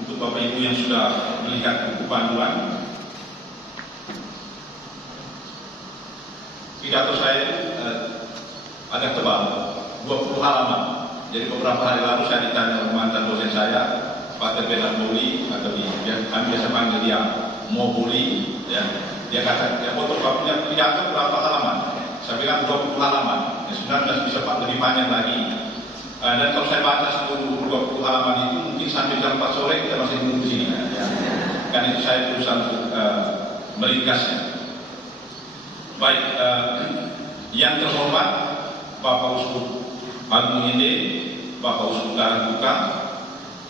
untuk Bapak Ibu yang sudah melihat buku panduan, pidato saya agak tebal, 20 halaman. Jadi beberapa hari lalu saya ditanya oleh mantan dosen saya, Pak Terbela Boli, atau kami biasa panggil dia Mo Boli, ya. Dia kata, ya foto Pak punya pidato berapa halaman? Saya bilang 20 halaman. Ya, sebenarnya bisa Pak lebih panjang lagi. Dan kalau saya baca seluruh 20 halaman itu mungkin sampai jam 4 sore kita masih menunggu sini. Ya. Kan itu saya berusaha untuk meringkasnya. Baik, yang terhormat Bapak Uskup Agung Inde, Bapak Uskup Karangbuka,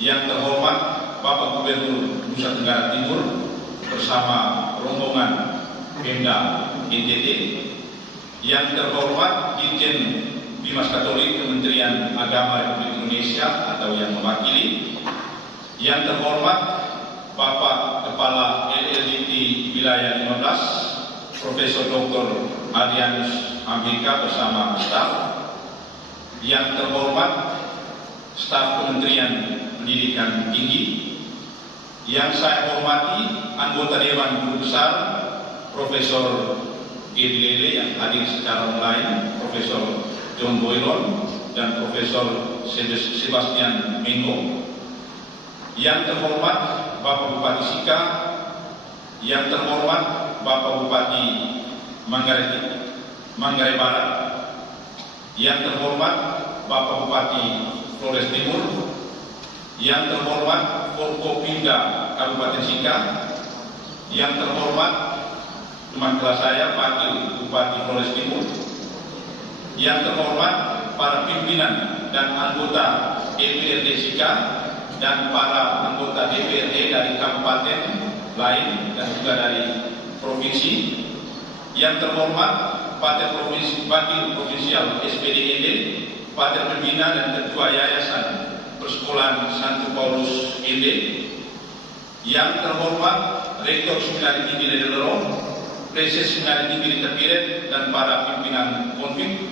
yang terhormat Bapak Gubernur Nusa Tenggara Timur bersama rombongan Pemda NTT, yang terhormat Dirjen Bimas Katolik Kementerian Agama Republik Indonesia atau yang mewakili, yang terhormat Bapak Kepala LLDT Wilayah 15 Profesor Dr. Adrianus Ambika bersama staf, yang terhormat staf Kementerian Pendidikan Tinggi, yang saya hormati anggota Dewan Guru Besar Profesor Gedi Lele yang hadir secara online, Profesor John Boylon dan Profesor Sebastian Menggo, yang terhormat Bapak Bupati Sika, yang terhormat Bapak Bupati Manggarai Barat, yang terhormat Bapak Bupati Flores Timur, yang terhormat Forkopimda Kabupaten Sika, yang terhormat teman kelas saya Wakil Bupati Flores Timur, yang terhormat para pimpinan dan anggota DPRD Sika dan para anggota DPRD dari kabupaten lain dan juga dari provinsi, yang terhormat Pater Wakil Provinsial SPDND, Pater Pembina dan Ketua Yayasan Persekolahan Santo Paulus ND, yang terhormat Rektor Seminari Tinggi Lederong, Preses Seminari Tinggi Terpiret dan para pimpinan konflik,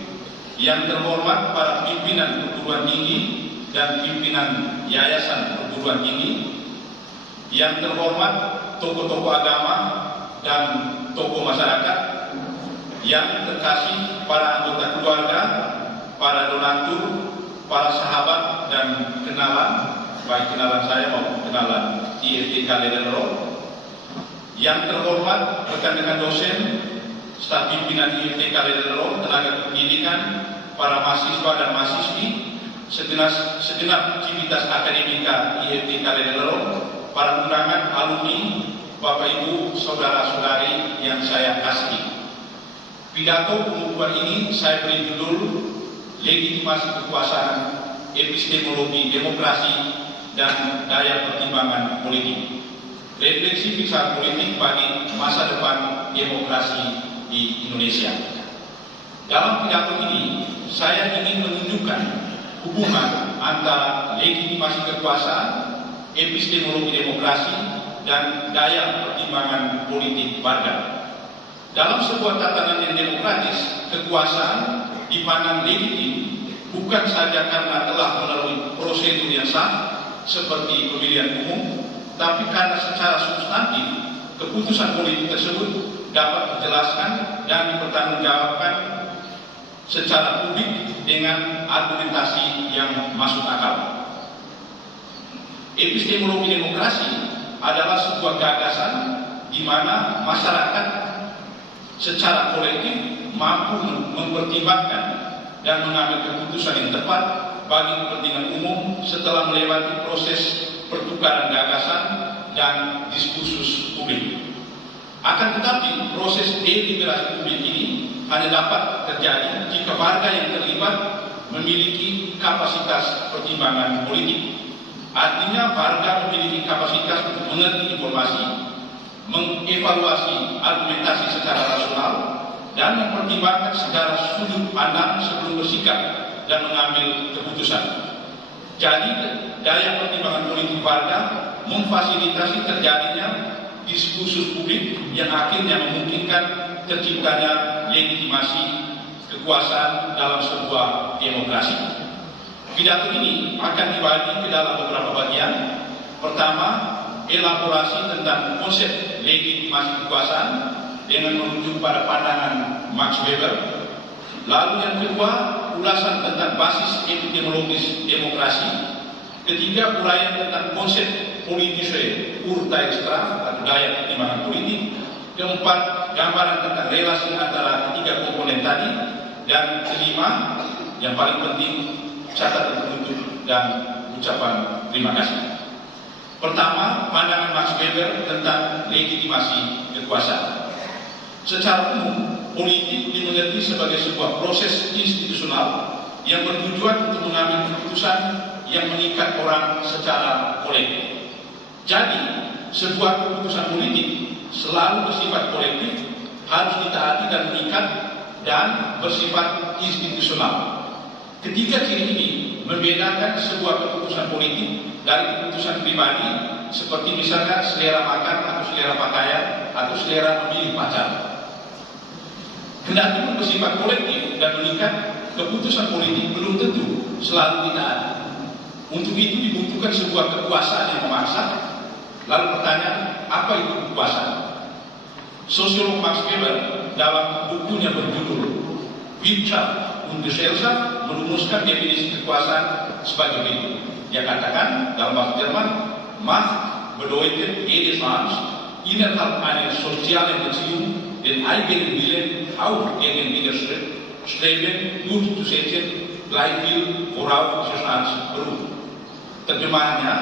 yang terhormat para pimpinan perguruan tinggi dan pimpinan yayasan perguruan tinggi, yang terhormat tokoh-tokoh agama dan tokoh masyarakat, yang terkasih para anggota keluarga, para donatur, para sahabat dan kenalan, baik kenalan saya maupun kenalan IFTK Lederong, yang terhormat rekan-rekan dosen, staf pimpinan IFTK Lederong, tenaga pendidikan, para mahasiswa dan mahasiswi, segenap civitas akademika IFTK Lederong, para undangan, alumni, Bapak Ibu, saudara-saudari yang saya kasihi. Pidato pembukaan ini saya beri judul Legitimasi Kekuasaan, Epistemologi Demokrasi dan Daya Pertimbangan Politik. Refleksi pikiran politik bagi masa depan demokrasi di Indonesia. Dalam pidato ini, saya ingin menunjukkan hubungan antara legitimasi kekuasaan, epistemologi demokrasi, dan daya pertimbangan politik warga. Dalam sebuah tatanan yang demokratis, kekuasaan dipandang legitim bukan saja karena telah melalui prosedur yang sah seperti pemilihan umum, tapi karena secara substantif keputusan politik tersebut dapat dijelaskan dan dipertanggungjawabkan secara publik dengan argumentasi yang masuk akal. Epistemologi demokrasi adalah sebuah gagasan di mana masyarakat secara kolektif mampu mempertimbangkan dan mengambil keputusan yang tepat bagi kepentingan umum setelah melewati proses pertukaran gagasan dan diskursus publik. Akan tetapi proses deliberasi publik ini hanya dapat terjadi jika warga yang terlibat memiliki kapasitas pertimbangan politik. Artinya warga memiliki kapasitas untuk mengerti informasi, mengevaluasi argumentasi secara rasional, dan mempertimbangkan segala sudut pandang sebelum bersikap dan mengambil keputusan. Jadi, daya pertimbangan politik warga memfasilitasi terjadinya diskursus publik yang akhirnya memungkinkan terciptanya legitimasi kekuasaan dalam sebuah demokrasi. Pidato ini akan dibagi ke dalam beberapa bagian. Pertama, elaborasi tentang konsep legitimasi kekuasaan dengan merujuk pada pandangan Max Weber. Lalu yang kedua, ulasan tentang basis epistemologis demokrasi. Ketiga, uraian tentang konsep politische Urteilskraft atau daya pertimbangan politik. Keempat, gambaran tentang relasi antara ketiga komponen tadi. Dan kelima, yang paling penting, catatan penutup dan ucapan terima kasih. Pertama, pandangan Max Weber tentang legitimasi kekuasaan. Secara umum, politik dimengerti sebagai sebuah proses institusional yang bertujuan untuk mengambil keputusan yang mengikat orang secara kolektif. Jadi, sebuah keputusan politik selalu bersifat kolektif, harus ditaati dan mengikat, dan bersifat institusional. Ketiga ciri ini membedakan sebuah keputusan politik dari keputusan pribadi, seperti misalnya selera makan atau selera pakaian atau selera memilih pacar. Kendati pun bersifat kolektif dan mengikat, keputusan politik belum tentu selalu ditaati. Untuk itu dibutuhkan sebuah kekuasaan yang memaksa. Lalu pertanyaan, apa itu kekuasaan? Sosiolog Max Weber dalam bukunya berjudul Wirtschaft und Gesellschaft merumuskan definisi kekuasaan sebagai berikut. Dia katakan dalam bahasa Jerman, Macht bedeutet jedes Landes innerhalb einer sozialen Beziehung den eigenen Willen auch gegen Widerstreben durchzusetzen, gleichviel worauf dieser Staat beruht. Terjemahannya,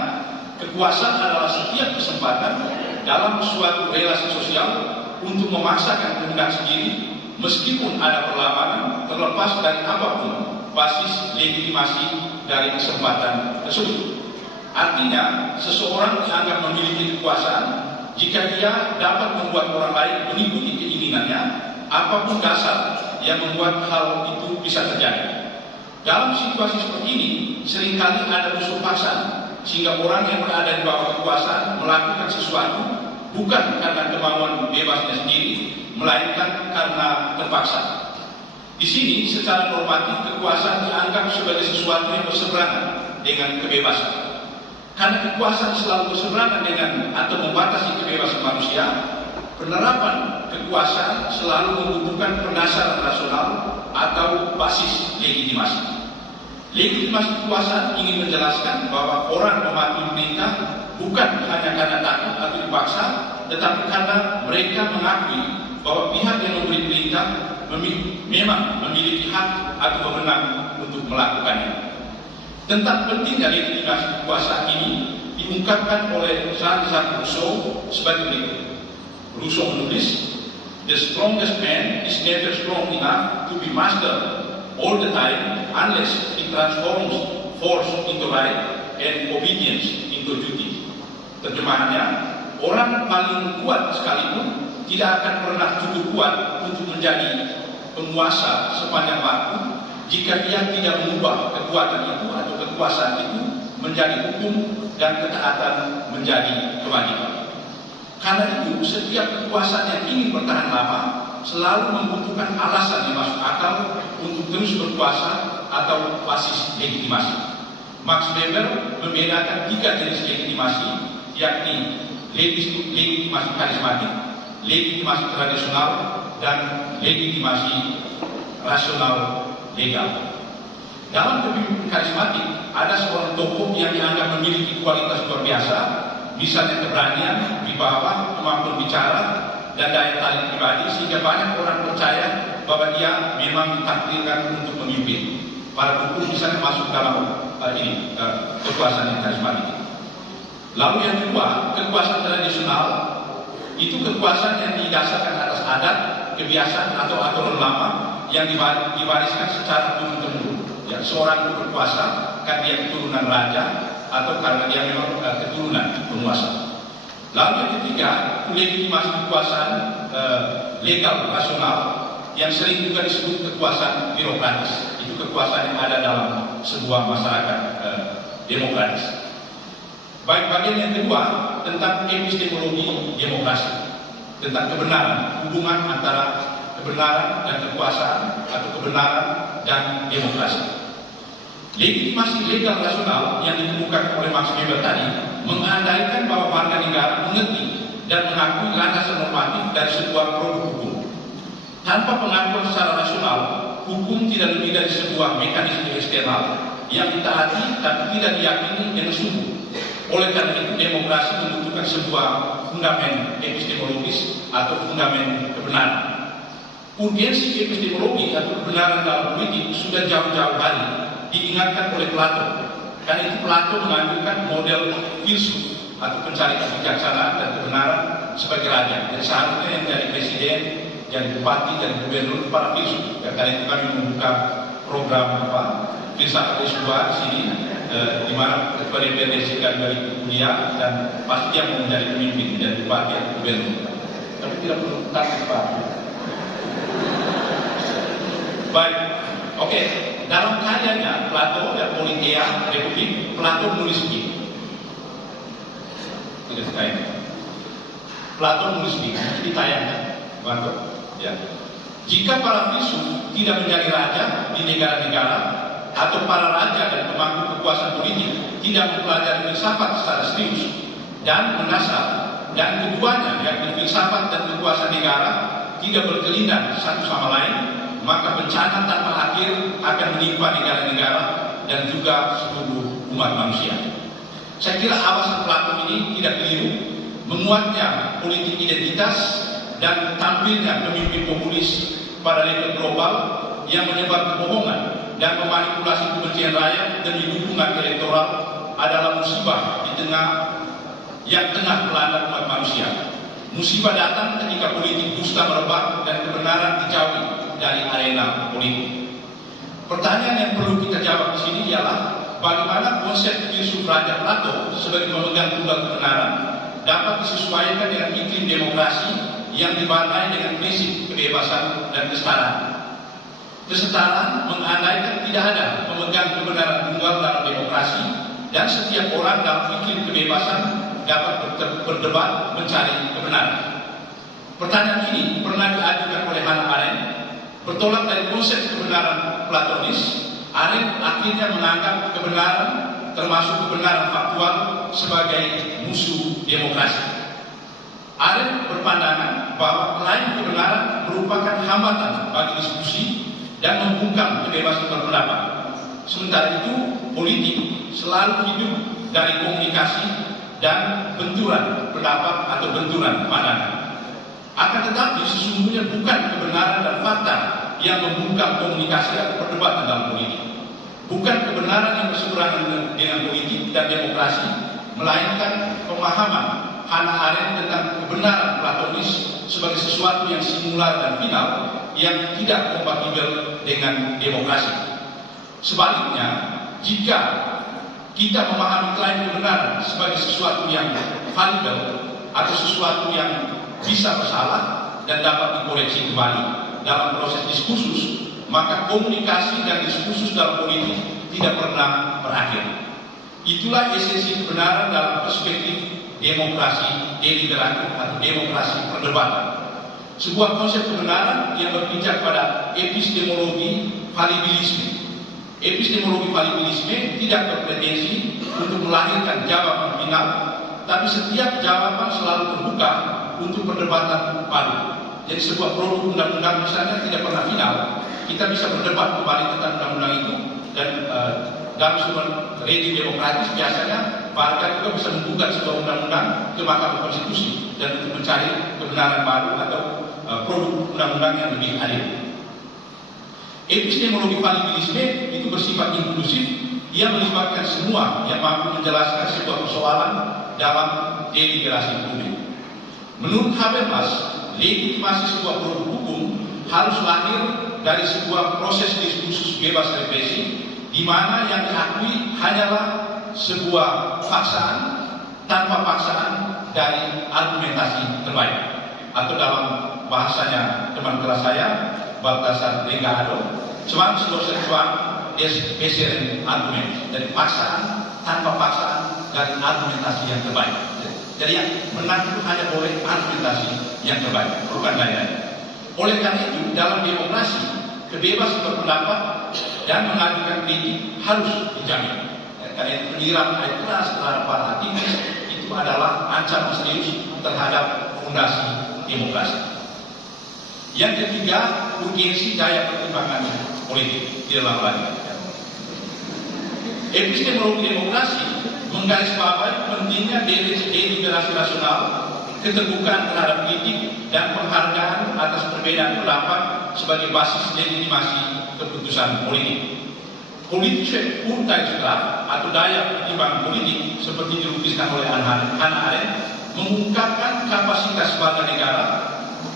kekuasaan adalah setiap kesempatan dalam suatu relasi sosial untuk memaksakan kehendak sendiri meskipun ada perlawanan, terlepas dari apapun basis legitimasi dari kesempatan tersebut. Artinya, seseorang dianggap memiliki kekuasaan jika dia dapat membuat orang lain mengikuti keinginannya, apapun dasar yang membuat hal itu bisa terjadi. Dalam situasi seperti ini, seringkali ada unsur paksaan, sehingga orang yang berada di bawah kekuasaan melakukan sesuatu bukan karena kemauan bebasnya sendiri, melainkan karena terpaksa. Di sini, secara normatif, kekuasaan dianggap sebagai sesuatu yang berseberangan dengan kebebasan. Karena kekuasaan selalu berseberangan dengan atau membatasi kebebasan manusia, penerapan kekuasaan selalu membutuhkan pendasaran rasional atau basis legitimasi. Legitimasi kekuasaan ingin menjelaskan bahwa orang mematuhi perintah bukan hanya karena takut atau dipaksa, tetapi karena mereka mengakui bahwa pihak yang memberi perintah memang memiliki hak atau wewenang untuk melakukannya. Tentang pentingnya legitimasi kekuasaan ini diungkapkan oleh Jean-Jacques Rousseau sebagai berikut. Rousseau menulis, "The strongest man is never strong enough to be master all the time unless he transforms force into right and obedience into duty." Terjemahannya, orang paling kuat sekalipun tidak akan pernah cukup kuat untuk menjadi penguasa sepanjang waktu jika dia tidak mengubah kekuatan itu atau kekuasaan itu menjadi hukum dan ketaatan menjadi kewajiban. Karena itu, setiap kekuasaan yang ingin bertahan lama selalu membutuhkan alasan yang masuk akal untuk terus berkuasa atau basis legitimasi. Max Weber membedakan tiga jenis legitimasi, yakni legitimasi karismatik, legitimasi tradisional, dan legitimasi rasional legal. Dalam kepemimpinan karismatik, ada seorang tokoh yang dianggap memiliki kualitas luar biasa, misalnya keberanian, wibawa, kemampuan bicara, dan daya tarik pribadi, sehingga banyak orang percaya bahwa dia memang ditakdirkan untuk memimpin. Para buku misalnya masuk dalam kekuasaan yang karismatik. Lalu yang kedua, kekuasaan tradisional, itu kekuasaan yang didasarkan atas adat, kebiasaan atau aturan lama yang diwariskan secara turun-temurun. Ya, seorang itu berkuasa kan dia keturunan raja atau karena dia memang keturunan penguasa. Lalu yang ketiga, legitimasi kekuasaan legal rasional yang sering juga disebut kekuasaan birokratis. Itu kekuasaan yang ada dalam sebuah masyarakat demokratis. Baik, bagian yang kedua tentang epistemologi demokrasi, tentang kebenaran, hubungan antara kebenaran dan kekuasaan atau kebenaran dan demokrasi. Legitimasi legal rasional yang ditemukan oleh Max Weber tadi mengandaikan bahwa warga negara mengerti dan mengakui landasan normatif dari sebuah produk hukum. Tanpa pengakuan secara rasional, hukum tidak lebih dari sebuah mekanisme eksternal yang ditaati tapi tidak diyakini dengan sungguh. Oleh karena itu, demokrasi membutuhkan sebuah fundament epistemologis atau fundament kebenaran. Urgensi epistemologi atau kebenaran dalam politik sudah jauh-jauh hari diingatkan oleh Plato. Karena itu Plato menganjurkan model filsuf atau pencari kebijaksanaan dan kebenaran sebagai raja. Dan seharusnya yang jadi presiden, jadi bupati, dan gubernur para filsuf. Dan karena itu kami membuka program filsafat S2 di sini, di mana ketua DPRD sekali dari kuliah dan pasti yang mau menjadi pemimpin dan bupati atau gubernur. Tapi tidak perlu takut Pak. Baik, oke. Dalam karyanya Plato dan Politeia Republik, Plato menulis begini. Tidak ditayangkan. Plato menulis begini, ditayangkan. Bantu. Ya. Jika para filsuf tidak menjadi raja di negara-negara atau para raja dan pemangku kekuasaan politik tidak mempelajari filsafat secara serius dan mendasar, dan keduanya yakni filsafat dan kekuasaan negara tidak berkelindan satu sama lain, maka bencana tanpa akhir akan menimpa negara-negara dan juga seluruh umat manusia. Saya kira awasan Plato ini tidak keliru. Menguatnya politik identitas dan tampilnya pemimpin populis pada level global yang menyebar kebohongan dan memanipulasi kebencian rakyat demi dukungan elektoral adalah musibah di tengah melanda umat manusia. Musibah datang ketika politik dusta merebak dan kebenaran dijauhi dari arena politik. Pertanyaan yang perlu kita jawab di sini ialah bagaimana konsep filsuf Raja Plato sebagai pemegang tunggal kebenaran dapat disesuaikan dengan iklim demokrasi yang diwarnai dengan prinsip kebebasan dan kesetaraan. Kesetaraan mengandaikan tidak ada pemegang kebenaran tunggal dalam demokrasi dan setiap orang dalam iklim kebebasan dapat berdebat mencari kebenaran. Pertanyaan ini pernah diajukan oleh Hannah Arendt. Bertolak dari konsep kebenaran Platonis, Arendt akhirnya menganggap kebenaran, termasuk kebenaran faktual, sebagai musuh demokrasi. Arendt berpandangan bahwa klaim kebenaran merupakan hambatan bagi diskusi dan membungkam kebebasan berpendapat. Sementara itu, politik selalu hidup dari komunikasi dan benturan pendapat atau benturan pandangan. Akan tetapi sesungguhnya bukan kebenaran dan fakta yang membungkam komunikasi atau perdebatan dalam politik. Bukan kebenaran yang berseberangan dengan politik dan demokrasi, melainkan pemahaman Hannah Arendt tentang kebenaran Platonis sebagai sesuatu yang singular dan final yang tidak kompatibel dengan demokrasi. Sebaliknya, jika kita memahami klaim kebenaran sebagai sesuatu yang valid atau sesuatu yang bisa bersalah dan dapat dikoreksi kembali dalam proses diskursus, maka komunikasi dan diskursus dalam politik tidak pernah berakhir. Itulah esensi kebenaran dalam perspektif demokrasi deliberatif atau demokrasi perdebatan. Sebuah konsep kebenaran yang berpijak pada epistemologi valibilisme. Epistemologi valibilisme tidak berpretensi untuk melahirkan jawaban final, tapi setiap jawaban selalu terbuka untuk perdebatan baru. Jadi sebuah produk undang-undang misalnya tidak pernah final, kita bisa berdebat kembali tentang undang-undang itu, dan dalam sebuah rejim demokratis biasanya warga juga bisa menggugat sebuah undang-undang ke Mahkamah Konstitusi dan untuk mencari kebenaran baru atau produk undang-undang yang lebih adil. Epistemologi valibilisme itu bersifat inklusif, ia melibatkan semua yang mampu menjelaskan sebuah persoalan dalam deliberasi publik. Menurut Habermas, legitimasi sebuah produk hukum harus lahir dari sebuah proses diskursus bebas represi, di mana yang diakui hanyalah sebuah paksaan tanpa paksaan dari argumentasi terbaik, atau dalam bahasanya teman kelas saya Baltasar Brigado, cuman besseren argument, dari paksaan tanpa paksaan dari argumentasi yang terbaik. Jadi yang menang itu hanya boleh argumentasi yang terbaik, bukan lain-lain. Oleh karena itu, dalam demokrasi, kebebasan berpendapat dan mengajukan kritik harus dijamin. Karena itu penyiraman air keras terhadap para aktivis ancaman serius terhadap fondasi demokrasi. Yang ketiga, urgensi daya pertimbangan politik di dalam rakyat. Epistemologi demokrasi menggarisbawahi pentingnya deliberasi rasional, keterbukaan terhadap kritik, dan penghargaan atas perbedaan pendapat sebagai basis legitimasi keputusan politik. Politische Urteilskraft atau daya pertimbangan politik seperti dilukiskan oleh Hannah Arendt mengungkapkan kapasitas warga negara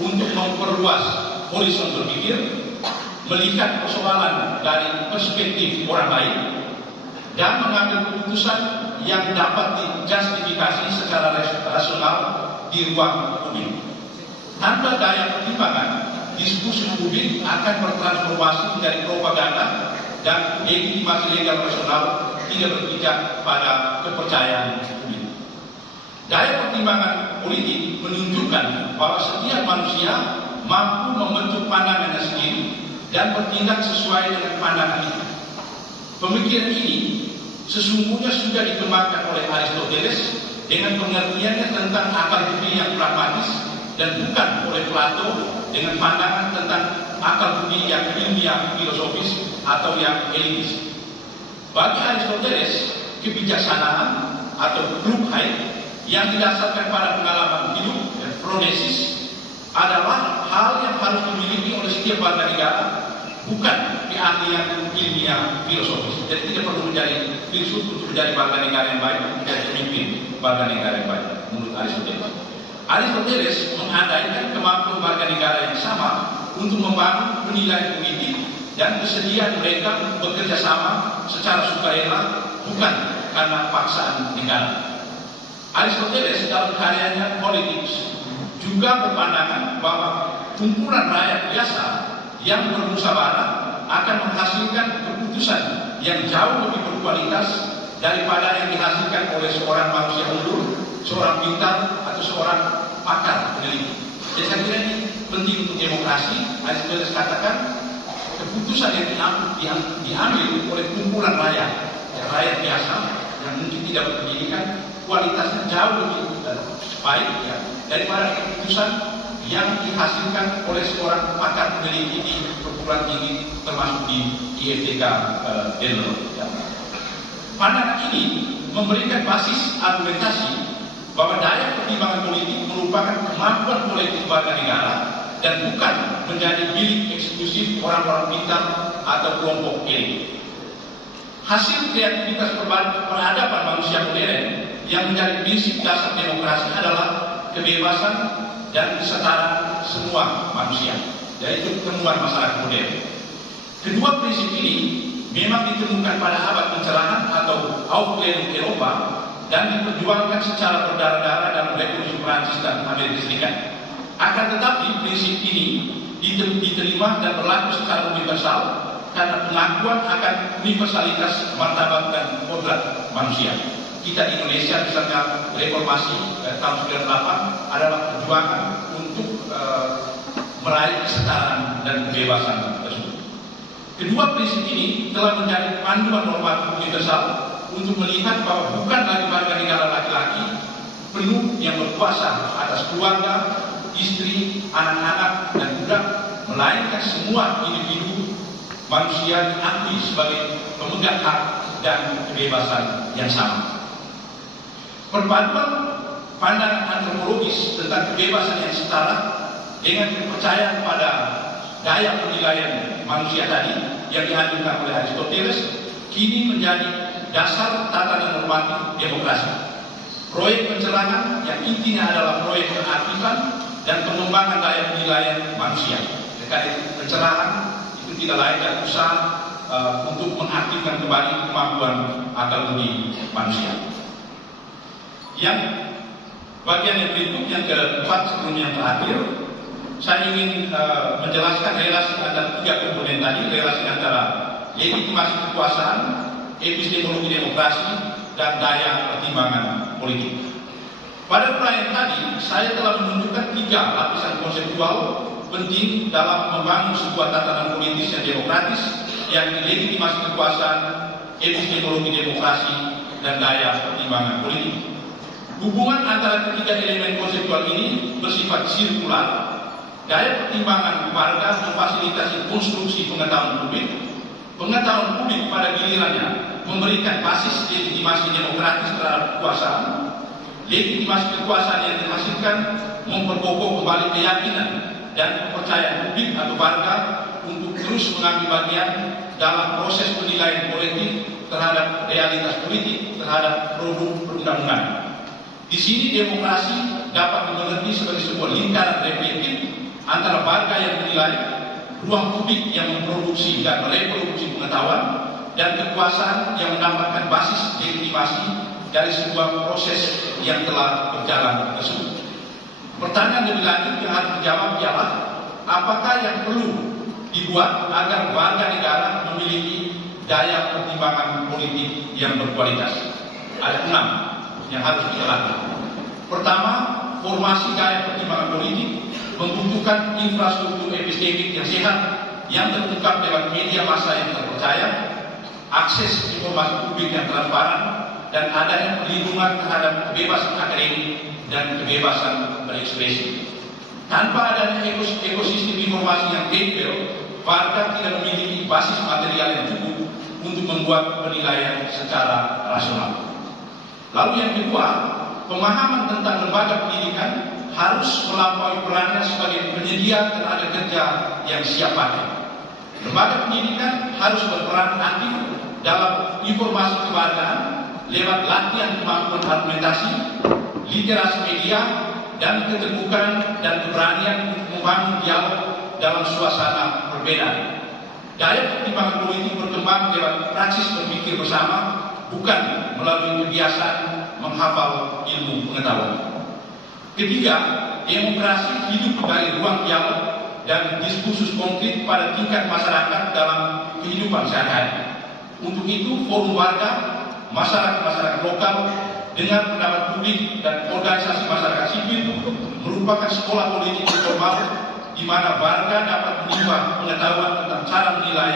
untuk memperluas horizon berpikir, melihat persoalan dari perspektif orang lain, dan mengambil keputusan yang dapat dijustifikasi secara rasional di ruang publik. Tanpa daya pertimbangan, diskusi publik akan bertransformasi dari propaganda dan legitimasi legal rasional tidak berpijak pada kepercayaan publik. Daya pertimbangan politik menunjukkan bahwa setiap manusia mampu membentuk pandangannya sendiri dan bertindak sesuai dengan pandangan itu. Pemikiran ini sesungguhnya sudah dikembangkan oleh Aristoteles dengan pengertiannya tentang akal budi yang pragmatis, dan bukan oleh Plato dengan pandangan tentang akal budi yang ilmiah filosofis atau yang elitis. Bagi Aristoteles, kebijaksanaan atau Klugheit yang didasarkan pada pengalaman hidup, phronesis, adalah hal yang harus dimiliki oleh setiap warga negara, bukan keahlian ilmiah filosofis. Jadi tidak perlu menjadi filsuf untuk menjadi warga negara yang baik, menjadi pemimpin warga negara yang baik, menurut Aristoteles. Aristoteles mengandaikan kemampuan warga negara yang sama untuk membangun penilaian politik dan kesediaan mereka untuk bekerja sama secara sukarela, bukan karena paksaan negara. Aristoteles dalam karyanya Politics juga berpandangan bahwa kumpulan rakyat biasa yang bermusyawarah akan menghasilkan keputusan yang jauh lebih berkualitas daripada yang dihasilkan oleh seorang manusia unggul, seorang pintar, atau seorang pakar peneliti. Jadi saya kira ini penting untuk demokrasi. Aristoteles katakan keputusan yang diambil oleh kumpulan rakyat biasa yang mungkin tidak berpendidikan, kualitasnya jauh lebih baik daripada keputusan yang dihasilkan oleh seorang pakar peneliti di perguruan tinggi, termasuk di IFTK Delaware. Pandangan ini memberikan basis argumentasi bahwa daya pertimbangan politik merupakan kemampuan kolektif warga negara dan bukan menjadi milik eksklusif orang-orang pintar atau kelompok elit. Hasil kreativitas peradaban manusia modern yang menjadi prinsip dasar demokrasi adalah kebebasan dan kesetaraan semua manusia, yaitu temuan masyarakat modern. Kedua prinsip ini memang ditemukan pada abad pencerahan atau Aufklärung Eropa dan diperjuangkan secara berdarah-darah dalam Revolusi Prancis dan Amerika Serikat. Akan tetapi prinsip ini diterima dan berlaku secara universal karena pengakuan akan universalitas martabat dan kodrat manusia. Kita di Indonesia misalnya reformasi tahun 98 adalah perjuangan untuk meraih kesetaraan dan kebebasan tersebut. Kedua prinsip ini telah menjadi panduan normatif universal untuk melihat bahwa bukan lagi warga negara laki-laki penuh yang berkuasa atas keluarga, istri, anak-anak, dan budak, melainkan semua individu manusia diakui sebagai pemegang hak dan kebebasan yang sama. Perpaduan pandangan antropologis tentang kebebasan yang setara dengan kepercayaan pada daya penilaian manusia tadi yang dihadirkan oleh Aristoteles kini menjadi dasar tatanan normatif demokrasi. Proyek pencerahan yang intinya adalah proyek pengaktifan dan pengembangan daya penilaian manusia. Karena pencerahan itu tidak lain dan usaha untuk mengaktifkan kembali kemampuan akal budi manusia. Yang bagian yang berikut, yang keempat sebelum yang terakhir, saya ingin menjelaskan relasi antara tiga komponen tadi, relasi antara legitimasi kekuasaan, epistemologi demokrasi, dan daya pertimbangan politik. Pada uraian tadi, saya telah menunjukkan tiga lapisan konseptual penting dalam membangun sebuah tatanan politis yang demokratis, yakni legitimasi kekuasaan, epistemologi demokrasi, dan daya pertimbangan politik. Hubungan antara ketiga elemen konseptual ini bersifat sirkular. Daya pertimbangan warga memfasilitasi konstruksi pengetahuan publik. Pengetahuan publik pada gilirannya memberikan basis legitimasi demokratis terhadap kekuasaan. Legitimasi kekuasaan yang dihasilkan memperkokoh kembali keyakinan dan kepercayaan publik atau warga untuk terus mengambil bagian dalam proses penilaian kolektif terhadap realitas politik, terhadap produk perundang-undangan. Di sini demokrasi dapat dimengerti sebagai sebuah lingkaran reflektif antara warga yang menilai, ruang publik yang memproduksi dan mereproduksi pengetahuan, dan kekuasaan yang mendapatkan basis legitimasi dari sebuah proses yang telah berjalan tersebut. Pertanyaan lebih lanjut yang harus dijawab ialah, apakah yang perlu dibuat agar warga negara memiliki daya pertimbangan politik yang berkualitas? Ada 6 yang harus kita lakukan. Pertama, formasi daya pertimbangan politik membutuhkan infrastruktur epistemik yang sehat, yang terungkap lewat media massa yang terpercaya, akses informasi publik yang transparan, dan adanya perlindungan terhadap kebebasan akademik dan kebebasan berekspresi. Tanpa adanya ekosistem informasi yang kredibel, warga tidak memiliki basis material yang cukup untuk membuat penilaian secara rasional. Lalu yang kedua, pemahaman tentang lembaga pendidikan harus melampaui perannya sebagai penyedia tenaga kerja yang siap pakai. Lembaga pendidikan harus berperan aktif dalam informasi kewargaan lewat latihan kemampuan argumentasi, literasi media, dan keterbukaan dan keberanian untuk membangun dialog dalam suasana berbeda. Daya pertimbangan politik berkembang lewat praksis berpikir bersama, bukan melalui kebiasaan menghafal ilmu pengetahuan. Ketiga, demokrasi hidup dari ruang dialog dan diskursus konkret pada tingkat masyarakat dalam kehidupan sehari-hari. Untuk itu, forum warga, masyarakat lokal, dengan pendapat publik dan organisasi masyarakat sipil merupakan sekolah politik informal di mana warga dapat menimba pengetahuan tentang cara menilai,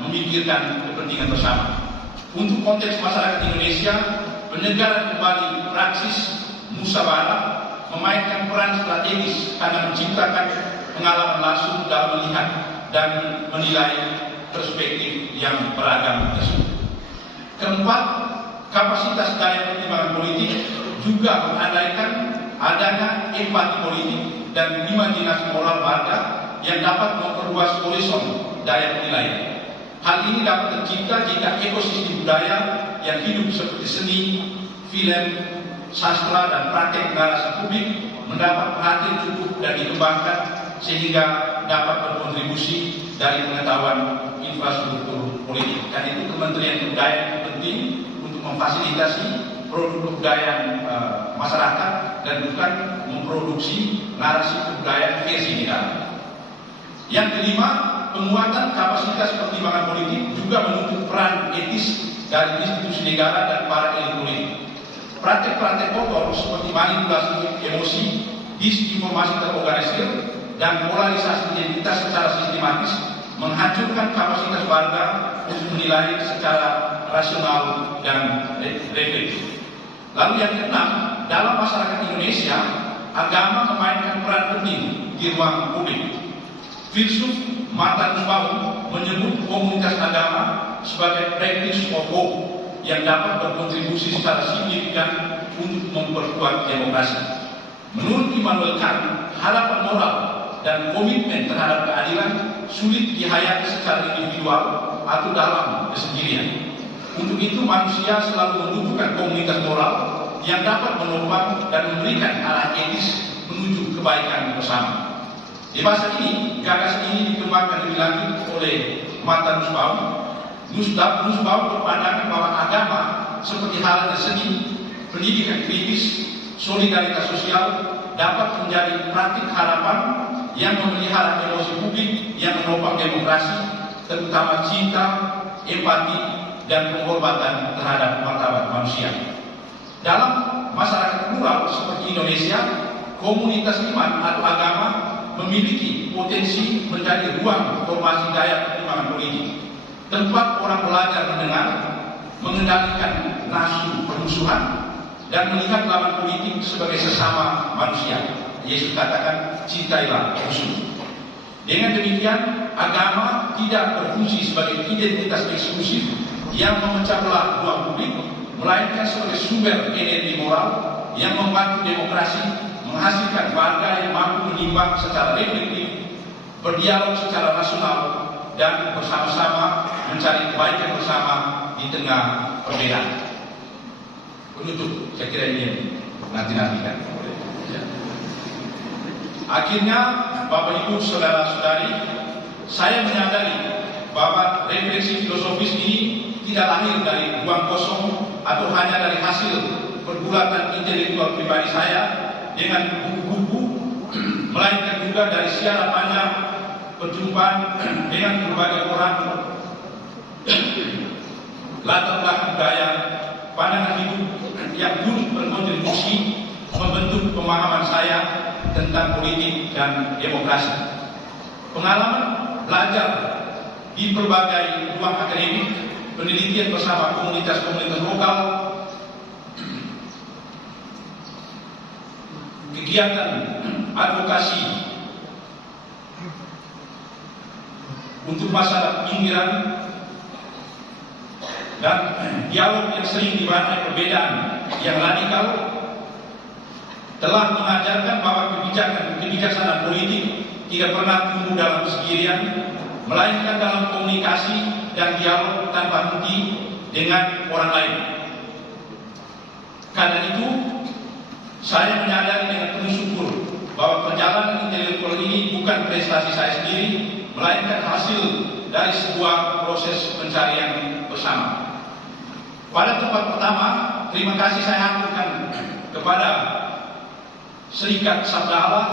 memikirkan kepentingan bersama. Untuk konteks masyarakat Indonesia, penyegaran kembali praksis musyawarah memainkan peran strategis karena menciptakan pengalaman langsung dalam melihat dan menilai perspektif yang beragam tersebut. Keempat, kapasitas daya pertimbangan politik juga mengandaikan adanya empati politik dan imajinasi moral warga yang dapat memperluas horizon daya penilaian. Hal ini dapat tercipta jika ekosistem budaya yang hidup seperti seni, film, sastra, dan praktek narasi publik mendapat perhatian cukup dan dikembangkan sehingga dapat berkontribusi dari pengetahuan infrastruktur politik. Dan itu Kementerian Kebudayaan itu penting untuk memfasilitasi produk kebudayaan masyarakat dan bukan memproduksi narasi kebudayaan versi negara. Yang kelima, penguatan kapasitas pertimbangan politik juga menuntut peran etis dari institusi negara dan para elit politik. Praktek-praktek kotor seperti manipulasi emosi, disinformasi terorganisir, dan polarisasi identitas secara sistematis menghancurkan kapasitas warga untuk menilai secara rasional dan reflektif. Lalu yang keenam, dalam masyarakat Indonesia, agama memainkan peran penting di ruang publik. Filsuf Martha Nussbaum menyebut komunitas agama sebagai practice of hope yang dapat berkontribusi secara signifikan untuk memperkuat demokrasi. Menurut Immanuel Kant, harapan moral dan komitmen terhadap keadilan sulit dihayati secara individual atau dalam kesendirian. Untuk itu manusia selalu membutuhkan komunitas moral yang dapat menopang dan memberikan arah etis menuju kebaikan bersama. Di masa ini, gagasan ini dikembangkan lebih lanjut oleh Martha Nussbaum. Nussbaum berpandangan bahwa agama seperti halnya seni, pendidikan kritis, solidaritas sosial dapat menjadi praktik harapan yang memelihara emosi publik yang menopang demokrasi, terutama cinta, empati, dan penghormatan terhadap martabat manusia. Dalam masyarakat plural seperti Indonesia, komunitas iman atau agama memiliki potensi menjadi ruang formasi daya pertimbangan politik, tempat orang belajar mendengar, mengendalikan nafsu permusuhan, dan melihat lawan politik sebagai sesama manusia. Yesus katakan, cintailah musuh. Dengan demikian, agama tidak berfungsi sebagai identitas eksklusif yang memecah belah ruang publik, melainkan sebagai sumber energi moral yang membantu demokrasi menghasilkan warga yang mampu menimbang secara reflektif, berdialog secara rasional, dan bersama-sama mencari kebaikan bersama di tengah perbedaan. Penutup, saya kira ini yang nanti-nantikan. Akhirnya, Bapak Ibu Saudara-saudari, saya menyadari bahwa refleksi filosofis ini tidak lahir dari ruang kosong atau hanya dari hasil pergulatan intelektual pribadi saya dengan buku-buku, melainkan juga dari sejarah panjang perjumpaan dengan berbagai orang, latar belakang budaya, pandangan hidup yang turut berkontribusi membentuk pemahaman saya tentang politik dan demokrasi. Pengalaman belajar di berbagai ruang akademik, penelitian bersama komunitas-komunitas lokal, kegiatan advokasi untuk masalah pinggiran, dan dialog yang sering diwarnai perbedaan yang radikal telah mengajarkan bahwa kebijaksanaan politik tidak pernah tumbuh dalam kesendirian, melainkan dalam komunikasi dan dialog tanpa henti dengan orang lain. Karena itu, saya menyadari dengan penuh syukur bahwa perjalanan intelektual ini bukan prestasi saya sendiri, melainkan hasil dari sebuah proses pencarian bersama. Pada tempat pertama, terima kasih saya haturkan kepada Serikat Sabda Allah,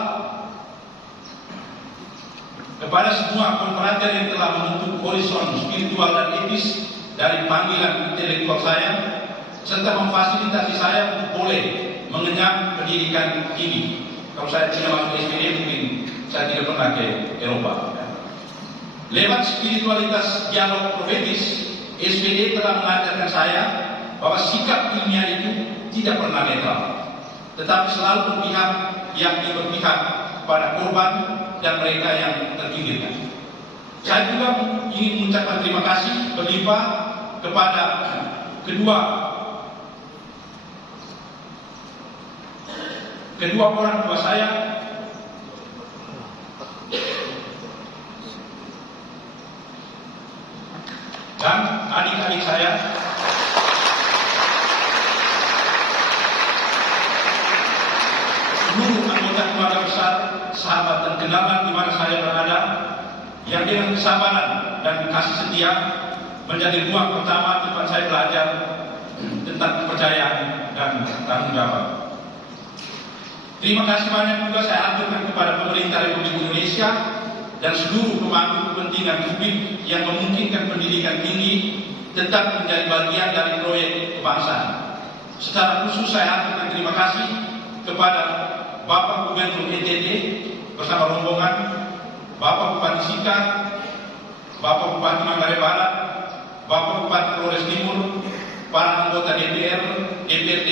kepada semua konfrater yang telah membentuk horizon spiritual dan etis dari panggilan intelektual saya, serta memfasilitasi saya untuk boleh mengenyam pendidikan tinggi. Kalau saya tidak masuk SPD, mungkin saya tidak pernah ke Eropa. Lewat spiritualitas dialog profetis, SPD telah mengajarkan saya bahwa sikap ilmiah itu tidak pernah netral, tetapi selalu berpihak yang berpihak pada korban dan mereka yang terpinggirkan. Saya juga ingin mengucapkan terima kasih berlimpah kepada kedua orang tua saya, dan adik-adik saya, seluruh anggota keluarga besar, sahabat dan kenalan di mana saya berada, yang dengan kesabaran dan kasih setia menjadi ruang pertama tempat saya belajar tentang kepercayaan dan tanggung jawab. Terima kasih banyak juga saya aturkan kepada pemerintah Republik Indonesia dan seluruh pemangku kepentingan publik yang memungkinkan pendidikan tinggi tetap menjadi bagian dari proyek kebangsaan. Secara khusus saya aturkan terima kasih kepada Bapak Gubernur NTT bersama rombongan, Bapak Bupati Sika, Bapak Bupati Manggarai Barat, Bapak Bupati Flores Timur, para anggota DPR, DPRD,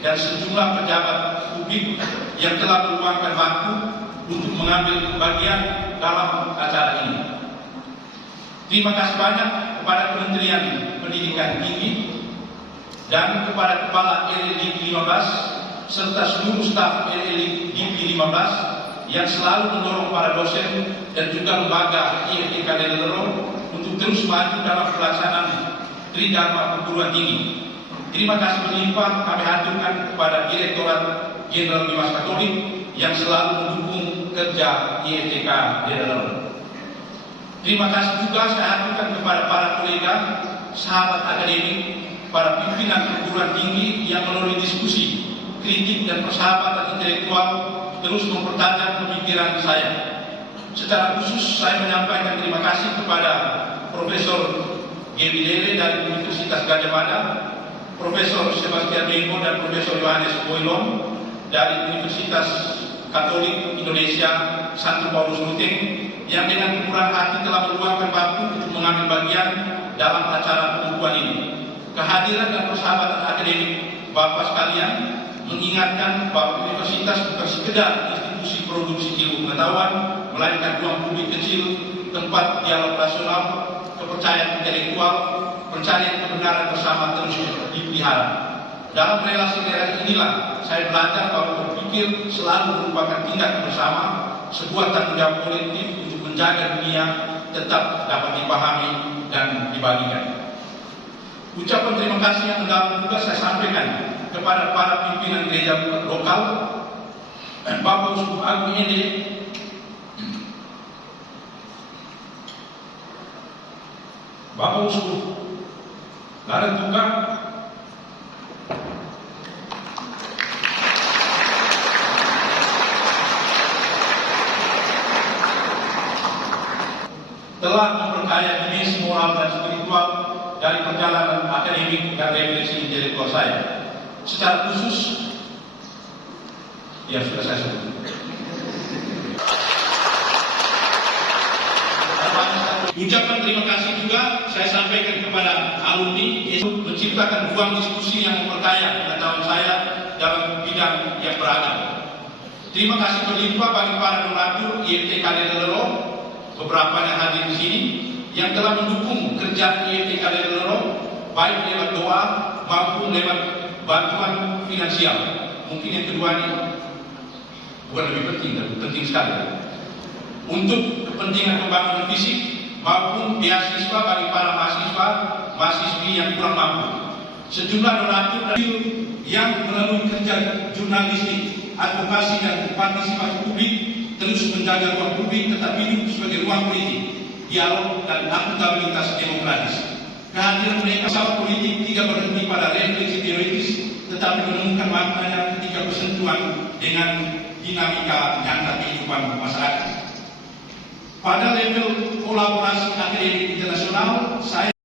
dan sejumlah pejabat publik yang telah meluangkan waktu untuk mengambil bagian dalam acara ini. Terima kasih banyak kepada Kementerian Pendidikan Tinggi dan kepada Kepala LLDP 15 serta seluruh staf LLDP 15 yang selalu mendorong para dosen dan juga lembaga IFTK Lelero untuk terus maju dalam pelaksanaan Tridharma Perguruan Tinggi. Terima kasih berlimpah kami haturkan kepada Direktorat Jenderal Bimas Katolik yang selalu mendukung kerja IFTK Lelero. Terima kasih juga saya haturkan kepada para kolega, sahabat akademik, para pimpinan perguruan tinggi yang melalui diskusi, kritik dan persahabatan intelektual terus mempertajam pemikiran saya. Secara khusus saya menyampaikan terima kasih kepada Profesor Gebi Lele dari Universitas Gadjah Mada, Profesor Sebastian Mengko dan Profesor Yohanes Boylon dari Universitas Katolik Indonesia Santo Paulus Luteng yang dengan kemurahan hati telah meluangkan waktu untuk mengambil bagian dalam acara pembukuan ini. Kehadiran dan persahabatan akademik Bapak sekalian, mengingatkan bahwa universitas bukan sekedar institusi produksi ilmu pengetahuan, melainkan ruang publik kecil, tempat dialog rasional, kepercayaan intelektual, pencarian kebenaran bersama terus dipelihara. Dalam relasi-relasi inilah saya belajar bahwa berpikir selalu merupakan tindak bersama, sebuah tanggung jawab kolektif untuk menjaga dunia tetap dapat dipahami dan dibagikan. Ucapan terima kasih yang mendalam juga saya sampaikan kepada para pimpinan gereja lokal, Bapak Uskup Agung Ende, Bapak Uskup Larantuka, telah memperkaya dimensi moral dan spiritual dari perjalanan akademik dan refleksi intelektual saya. Secara khusus, ya sudah saya sebut. Ucapan terima kasih juga saya sampaikan kepada alumni yaitu menciptakan ruang diskusi yang memperkaya pengetahuan saya dalam bidang yang beragam. Terima kasih berlimpah bagi para donatur IFT Kalelelo, beberapa yang hadir di sini, yang telah mendukung kerja IFT Kalelelo baik lewat doa maupun lewat bantuan finansial. Mungkin yang kedua ini bukan lebih penting, tapi penting sekali untuk kepentingan pembangunan fisik maupun beasiswa bagi para mahasiswi yang kurang mampu. Sejumlah donatur yang melalui kerja jurnalistik, advokasi dan partisipasi publik terus menjaga ruang publik tetap hidup sebagai ruang politik, dialog dan akuntabilitas demokratis. Kehadiran mereka saat politik tidak berhenti pada refleksi teoritis, tetapi menemukan maknanya ketika bersentuhan dengan dinamika nyata kehidupan masyarakat. Pada level kolaborasi akademik internasional, saya